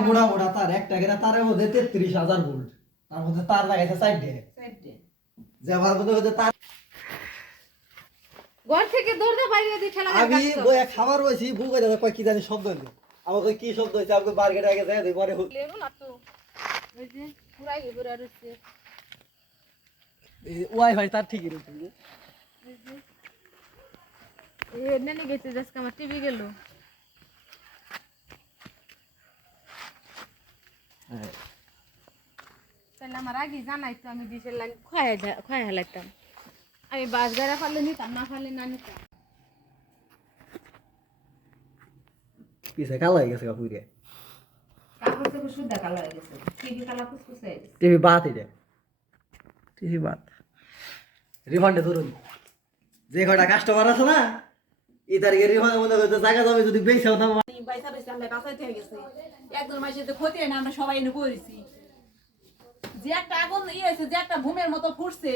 মোড়া মোড়া তার একটা কেনা তারের মধ্যে তেত্রিশ হাজার ভোল্ট তার মধ্যে তার লাগাইছে সাইডে যে আমার মধ্যে হচ্ছে তার ঘর থেকে দৌড়ে বাইরে দিয়ে ঠেলা আমি খাবার বসি বুক হয়ে যাবে কয় কি জানি শব্দ হলো আমাকে কি শব্দ আমাকে মার্কেট আগে দেখি পরে হুক- লেবু না তো। ওই যে পুরাই ঘুরে রয়েছে ওয়াইফাই তার ঠিকই রয়েছে। এ নেনে গেছে আজকে আমার টিভি গেল। তাহলে আমার আগে জানাই তো আমি ডিসেল লাইন খোয়া খোয়া হেলাইতাম। আমি বাস গাড়া ফালে নিতাম না ফালে না নিতাম। পিছে কালো হয়ে গেছে কাপুরে কাপড় থেকে শুদ্ধ কালো হয়ে গেছে। টিভি কালা কুসকুস গেছে। টিভি বাদ এটা টিভি বাদ। রিফান্ডে ধরুন। যে কয়টা কাস্টমার আছে না এই তারিখে রিফান্ডের মধ্যে হয়তো জায়গা জমি যদি বেঁচে না পয়সা বেশি আমরা বাঁচাইতে হয়ে গেছে। একজন মাসে তো ক্ষতি হয় না, আমরা সবাই এনে করেছি। যে একটা আগুন ইয়ে হয়েছে, যে একটা ঘুমের মতো ফুটছে